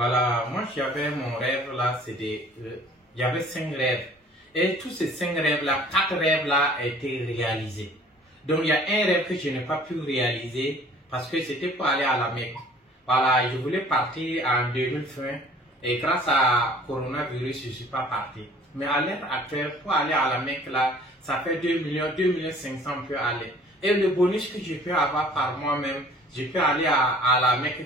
Voilà, moi j'avais mon rêve là, il y avait 5 rêves. Et tous ces 5 rêves là, 4 rêves là ont été réalisés. Donc il y a un rêve que je n'ai pas pu réaliser parce que c'était pour aller à la Mecque. Voilà, je voulais partir en 2020 et grâce à coronavirus, je ne suis pas parti. Mais à l'heure actuelle, pour aller à la Mecque là, ça fait 2 millions, 2 500 000 pour aller. Et le bonus que je peux avoir par moi-même, je peux aller à la Mecque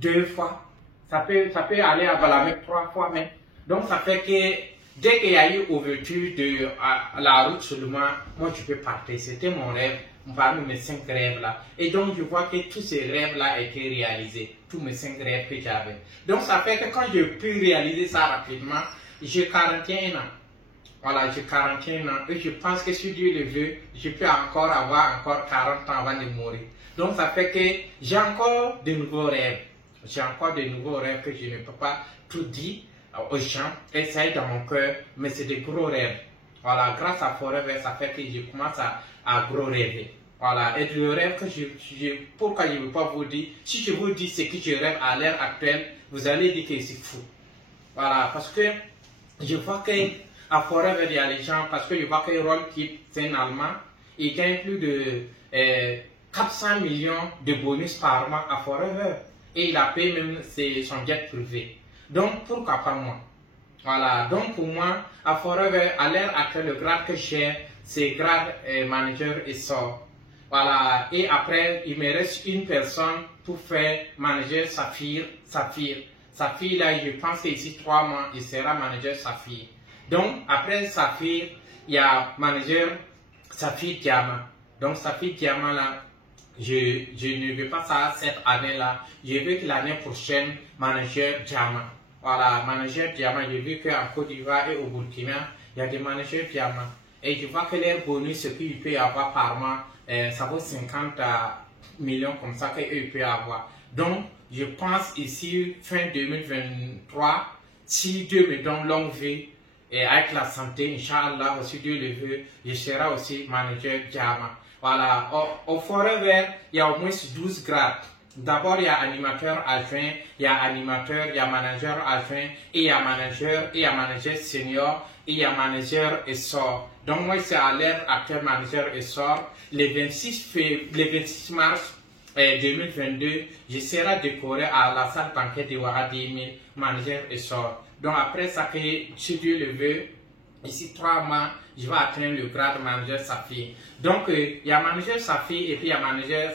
2 fois. Ça peut aller à la Mecque 3 fois même. Donc ça fait que dès qu'il y a eu ouverture de la route seulement, moi je peux partir. C'était mon rêve, parmi mes 5 rêves là. Et donc je vois que tous ces rêves là ont été réalisés. Tous mes 5 rêves que j'avais. Donc ça fait que quand je peux réaliser ça rapidement, j'ai 41 ans. Voilà, j'ai 41 ans et je pense que si Dieu le veut, je peux encore avoir 40 ans avant de mourir. Donc ça fait que j'ai encore de nouveaux rêves. J'ai encore de nouveaux rêves que je ne peux pas tout dire aux gens et ça est dans mon cœur, mais c'est des gros rêves. Voilà, grâce à Forever, ça fait que je commence à gros rêver. Voilà, et le rêve que pourquoi je ne veux pas vous dire, si je vous dis ce que je rêve à l'heure actuelle, vous allez dire que c'est fou. Voilà, parce que je vois que à Forever, il y a les gens, parce que je vois que Roll Keep, c'est un Allemand, il gagne plus de 400 millions de bonus par mois à Forever. Et il a payé même son jet privé. Donc, pourquoi pas moi? Voilà, donc pour moi, à Forever, à l'heure actuelle, le grade que j'ai, c'est grade manager et sort. Voilà, et après, il me reste une personne pour faire manager Saphir. Saphir, là, je pense qu'ici 3 mois, il sera manager Saphir. Donc, après Saphir, il y a manager Saphir Diamant. Donc, Saphir Diamant, là, je ne veux pas ça cette année-là. Je veux que l'année prochaine, manager Diamant. Voilà, manager Diamant. J'ai vu qu'en Côte d'Ivoire et au Burkina, il y a des managers Diamant. Et je vois que leur bonus, ce qu'il peut avoir par mois, ça vaut 50 millions comme ça qu'il peut avoir. Donc, je pense ici, fin 2023, si Dieu me donne longue vie, et avec la santé, Inch'Allah, si Dieu le veut, je serai aussi manager Diamant. Voilà, au Forever, il y a au moins 12 grades. D'abord, il y a animateur adjoint, il y a animateur, il y a manager adjoint, et il y a manager senior, et il y a manager et sort. Donc, moi, c'est à l'heure actuelle manager et sort. Le 26 mars 2022, je serai décoré à la salle banquette de Ouahadimi, manager et sort. Donc, après ça, si Dieu le veut, ici 3 mois, je vais atteindre le grade manager Saphir. Donc, il y a manager Saphir et puis il y a manager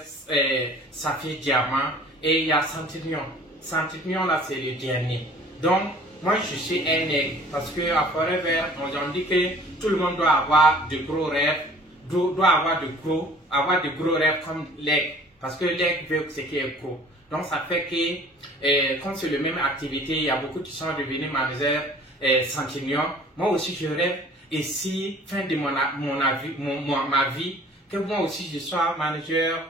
Saphir Diamant et il y a Centurion. Centurion, là, c'est le dernier. Donc, moi, je suis un aigle parce qu'à Forever, on dit que tout le monde doit avoir de gros rêves, doit avoir de gros rêves comme l'aigle. Parce que l'aigle veut ce qui est gros. Donc, ça fait que, comme c'est la même activité, il y a beaucoup qui sont devenus managers Centurion. Moi aussi, je rêve. Et si, fin de ma vie, que moi aussi je sois manager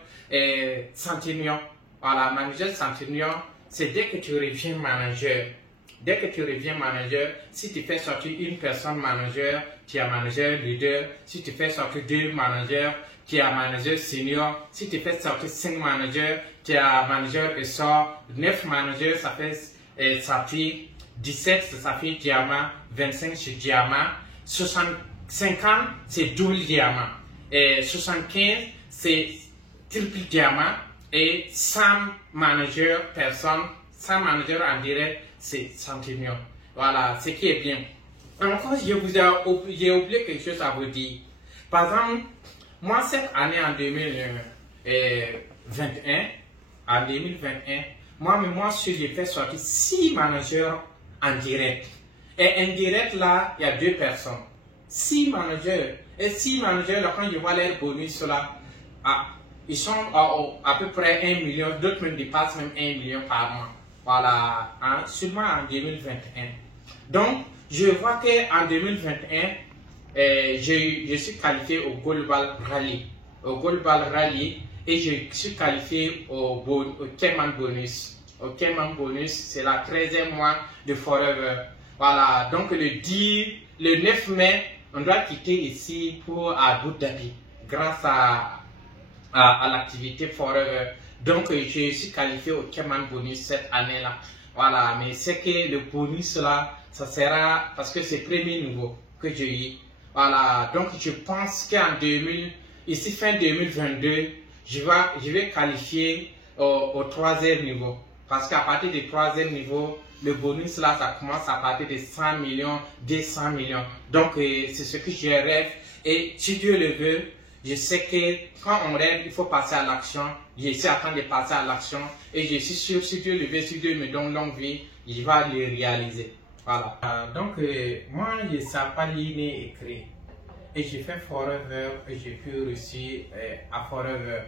Centurion. Voilà, manager Centurion, c'est dès que tu reviens manager. Dès que tu reviens manager, si tu fais sortir une personne manager, tu as manager leader. Si tu fais sortir 2 managers, tu as manager senior. Si tu fais sortir 5 managers, tu as manager et sort. 9 managers, ça fait Saphir. 17, ça fait Diamant. 25, c'est Diamant. 50, c'est double Diamant. Et 75, c'est triple Diamant. Et 100 managers personnes, 100 managers en direct, c'est Centurion. Voilà, ce qui est bien. Encore, j'ai oublié quelque chose à vous dire. Par exemple, moi, cette année en 2021, moi, j'ai fait sortir 6 managers en direct. Et en direct, là, il y a 2 personnes. 6 managers. Et 6 managers, là, quand je vois leur bonus, là, ils sont à peu près 1 million. D'autres me dépassent même 1 million par mois. Voilà, seulement en 2021. Donc, je vois qu'en 2021, je suis qualifié au Global Rally. Et je suis qualifié au Cayman Bonus. Au Cayman Bonus, c'est la 13e mois de Forever. Voilà, donc le 9 mai, on doit quitter ici pour Abu Dhabi grâce à l'activité Forever. Donc, je suis qualifié au Cayman Bonus cette année-là. Voilà, mais c'est que le bonus là, ça sera parce que c'est premier niveau que j'ai eu. Voilà, donc je pense qu'en 2000, ici fin 2022, je vais qualifier au troisième niveau. Parce qu'à partir du troisième niveau, le bonus là, ça commence à partir de 100 millions, 200 millions. Donc c'est ce que je rêve. Et si Dieu le veut, je sais que quand on rêve, il faut passer à l'action. Je suis en train de passer à l'action. Et je suis sûr, si Dieu le veut, si Dieu me donne longue vie, il va le réaliser. Voilà. Donc, moi, je ne sais pas lire ni écrire. Et j'ai fait Forever et j'ai pu réussir à Forever.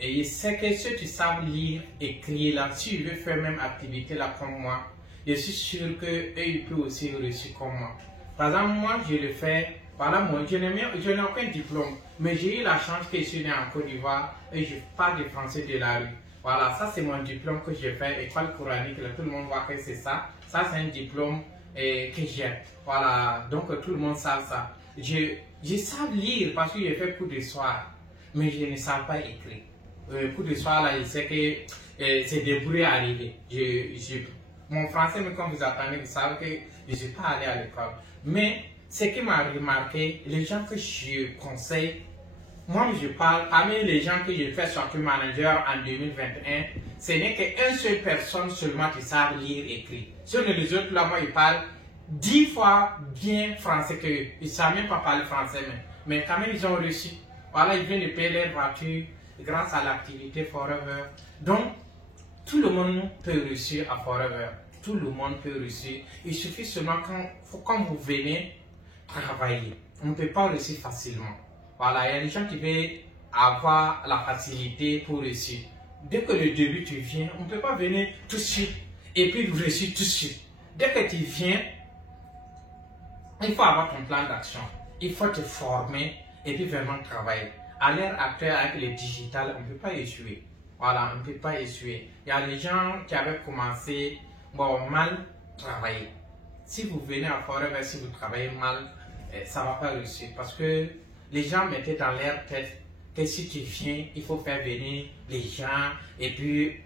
Et je sais que ceux qui savent lire, écrire là, s'ils veulent faire même activité là comme moi, je suis sûr qu'eux, ils peuvent aussi réussir comme moi. Par exemple, moi, je le fais. Voilà, moi, je n'ai aucun diplôme, mais j'ai eu la chance que je suis né en Côte d'Ivoire et je parle de français de la rue. Voilà, ça c'est mon diplôme que j'ai fait, école coranique, là, tout le monde voit que c'est ça. Ça c'est un diplôme que j'ai. Voilà, donc tout le monde sait ça. Je sais lire parce que j'ai fait cours de soir, mais je ne sais pas écrire. Cours de soir, là, je sais que c'est débrouillé à arriver. Mon français, mais comme vous attendez, vous savez que je ne suis pas allé à l'école. Mais ce qui m'a remarqué, les gens que je conseille, moi je parle, parmi les gens que j'ai fait sortir manager en 2021, ce n'est qu'une seule personne seulement qui savent lire et écrire. Sur les autres, là, moi, ils parlent 10 fois bien français qu'eux. Ils ne savent même pas parler français, mais quand même, ils ont réussi. Voilà, ils viennent de payer leur voiture grâce à l'activité Forever. Donc, tout le monde peut réussir à Forever. Tout le monde peut réussir. Il suffit seulement quand vous venez travailler. On ne peut pas réussir facilement. Voilà, il y a des gens qui veulent avoir la facilité pour réussir. Dès que le début tu viens, on ne peut pas venir tout de suite et puis réussir tout de suite. Dès que tu viens, il faut avoir ton plan d'action. Il faut te former et puis vraiment travailler. À l'heure actuelle, avec le digital, on ne peut pas échouer. Voilà, on ne peut pas échouer. Il y a des gens qui avaient commencé mal travailler. Si vous venez à Forever, si vous travaillez mal, ça ne va pas réussir. Parce que les gens mettaient dans leur tête que si tu viens, il faut faire venir les gens. Et puis,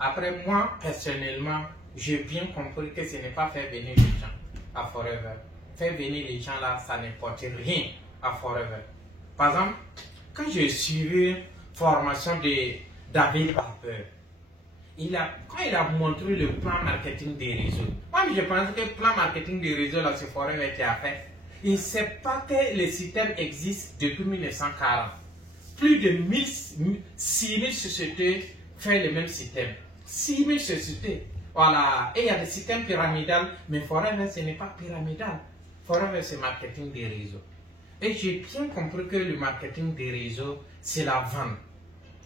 après moi, personnellement, j'ai bien compris que ce n'est pas faire venir les gens à Forever. Faire venir les gens là, ça n'importe rien à Forever. Par exemple, quand j'ai suivi formation de David Barber, quand il a montré le plan marketing des réseaux, moi je pense que le plan marketing des réseaux, là, c'est Forever qui a fait. Il ne sait pas que le système existe depuis 1940. Plus de 6000 sociétés font le même système. 6000 sociétés. Voilà. Et il y a des systèmes pyramidaux, mais Forever, ce n'est pas pyramidal. Forever, c'est marketing des réseaux. Et j'ai bien compris que le marketing des réseaux, c'est la vente.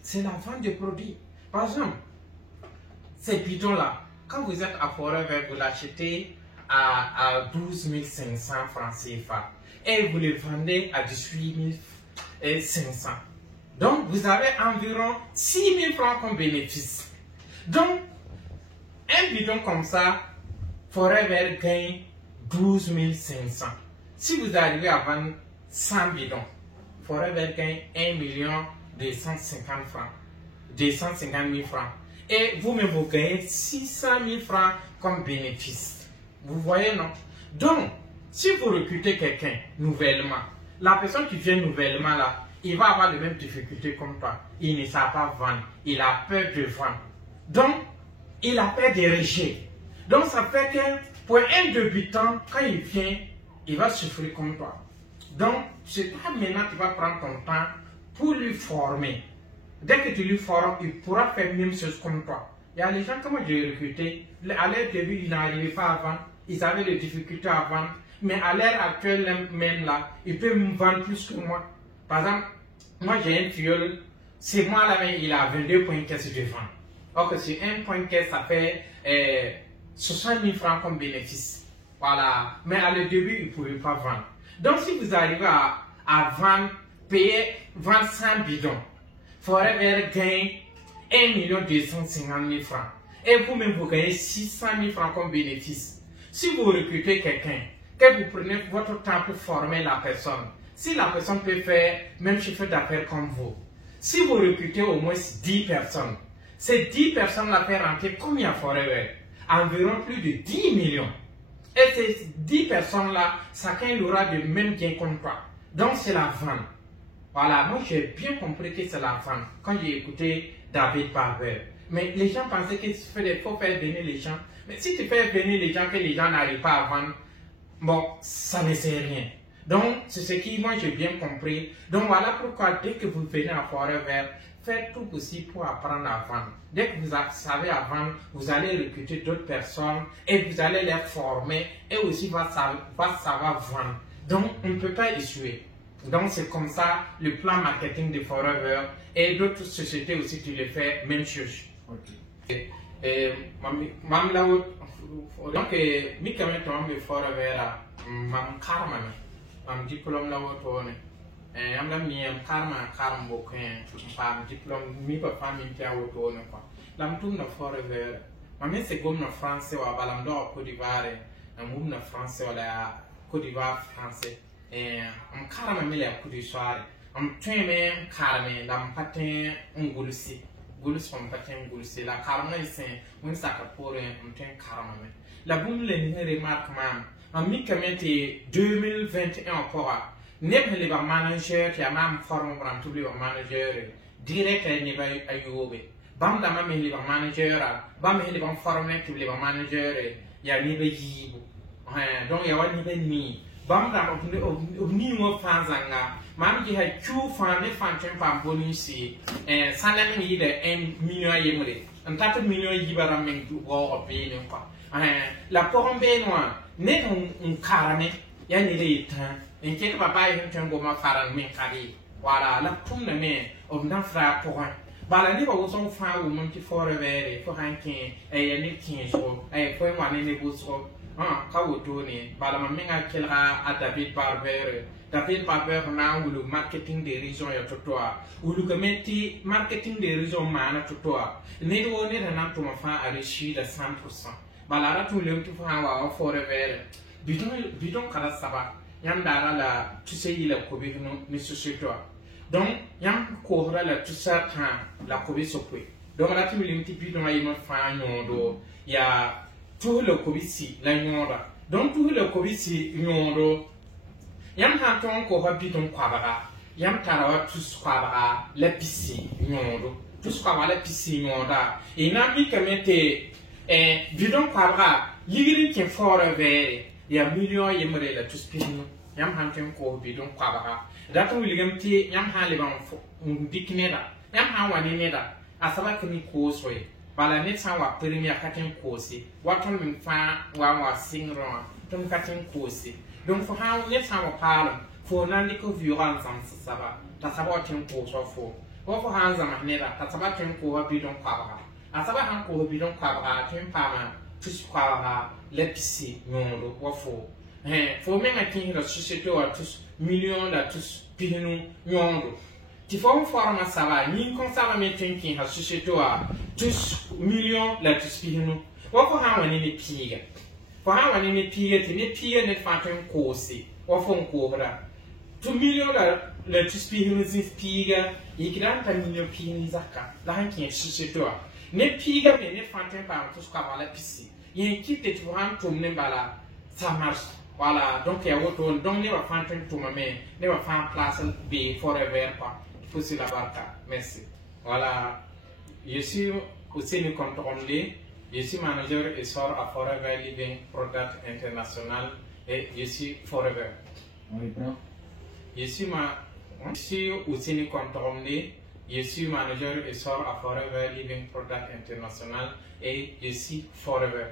C'est la vente de produits. Par exemple, ces bidons-là, quand vous êtes à Forever, vous l'achetez à 12 500 francs CFA et vous les vendez à 18 500. Donc, vous avez environ 6 000 francs comme bénéfice. Donc, un bidon comme ça, Forever gagne 12 500. Si vous arrivez à vendre 100 bidons, Forever gagne 1 250 francs, 250 000 francs. Et vous-même, vous gagnez 600 000 francs comme bénéfice. Vous voyez, non? Donc, si vous recrutez quelqu'un nouvellement, la personne qui vient nouvellement là, il va avoir les mêmes difficultés comme toi. Il ne sait pas vendre. Il a peur de vendre. Donc, il a peur de rejet. Donc, ça fait que pour un débutant, quand il vient, il va souffrir comme toi. Donc, c'est pas maintenant que tu vas prendre ton temps pour lui former. Dès que tu lui formes, il pourra faire la même chose comme toi. Il y a les gens que moi j'ai recrutés, à leur début, ils n'arrivaient pas à vendre. Ils avaient des difficultés à vendre. Mais à l'heure actuelle, même là, ils peuvent me vendre plus que moi. Par exemple, moi j'ai un filleul, c'est moi là, mais il a 22 points de caisse de vente. Donc, sur un point de caisse, ça fait 60 000 francs comme bénéfice. Voilà. Mais à le début, il ne pouvait pas vendre. Donc, si vous arrivez à vendre, vendre 100 bidons, Forever gagne 1 250 000 francs. Et vous-même, vous gagnez 600 000 francs comme bénéfice. Si vous recrutez quelqu'un, que vous prenez votre temps pour former la personne, si la personne peut faire même chiffre d'affaires comme vous, si vous recrutez au moins 10 personnes, ces 10 personnes la font rentrer combien Forever? environ plus de 10 millions. Et ces 10 personnes-là, chacun aura de même gain comme toi. Donc c'est la vente. Voilà, moi j'ai bien compris que c'est la vente quand j'ai écouté David Barber. Mais les gens pensaient qu'il faut faire venir les gens. Mais si tu fais venir les gens que les gens n'arrivent pas à vendre, bon, ça ne sert à rien. Donc, c'est ce qui, moi, j'ai bien compris. Donc, voilà pourquoi, dès que vous venez à Forever, faites tout possible pour apprendre à vendre. Dès que vous savez à vendre, vous allez recruter d'autres personnes et vous allez les former et aussi va savoir vendre. Donc, on ne peut pas échouer. Donc, c'est comme ça le plan marketing de Forever et d'autres sociétés aussi qui le font, même chose. Ok. Mam la donc mi quand même tombe Forever mam karma am diplôme la woto ne am la mi am karma bokun pam diplôme mi pa fami pia woto ne quoi lam tum na Forever mam c'est gom na français wa balam do Côte d'Ivoire am na français wala Côte d'Ivoire français am karma mi la Côte d'Ivoire am tweme karme lam patin ngulsi gulus from patin gulsi la karma isin mun saka pour un karma me la boum le ni remarque mam en mi kamete 2021 encore neb le ba manager ya mam forme bram tout le manager direct ni ba ayobe bam da mam le ba manager bam le ba forme tout le manager ya ni ba yibu donc ya wani ba ni bam da ni mo fanzanga mam ji ha chu fan ne fan chen pam bonusi salam ni de 1 million yemre en 4 millions yibaram men go be ne quoi la porombe noa ne on karane ya ni le tan en ket papa yi tan go ma faran men kadi wala la tum na ne on dan fra pour bala ni ba wo son fa wo mon ti Forever fo hankin ya ni kin so fo wa ne bo so ka wo to ne bala ma menga kelra a David Barber na wulu marketing de région ya totoa wulu kameti marketing de région mana totoa ne do ne na to ma fa a rechi de 100%. Balara tout le tout fa Forever bidon kala saba yam dara la tu sais il a kobi no ni société donc yam ko la tu sa kan la kobi sokwe donc la tu le petit bidon ay ma fa nyondo ya tout le kobi si la nyonda donc tout le kobi si nyondo yam ha ton ko ha bidon kwabara yam tarawa tous kwabara la pisi nyondo tous kwabara la pisi nyonda et na mi kamete bidon kwabra yigiri ke Forever ya million yemre la tuspinu yam hanten ko bidon kwabra datu wiligam ti yam ha le ban dikneda yam ha wani neda asaba kini ko soye bala net san wa premier katen ko si waton min fa wa singron ton katen ko si donc fo ha net san wa pala fo nandi ko violence am saba ta saba tin ko so fo fo ha zama neda ta saba tin ko bidon kwabra asaba han ko bidon kwabra tin pama tous kwabra lepisi nyondo wafo fo menga kin la société wa tous millions la tous pinu nyondo ti fo forma saba ni kon saba me thinking ha société wa tous millions la tous pinu wafo han wani ni piga fo han wani ni piga ti ni piga net fatin ko si wafo ko bra 2 millions la tous pinu zin piga ikran ta millions pinu zaka la han kin société wa ne piga me ne fantin par tout ce qu'on va la pisser il y a qui te trouve tout ne bala ça marche voilà donc il y a autre donc ne va fantin tout mais ne va faire place B Forever quoi pour se la barca merci voilà je suis aussi le contrôleur je suis manager et sort à Forever Living Product International et je suis Forever oui bro je suis aussi le contrôleur. Je suis manager et sort à Forever Living Product International et je suis Forever.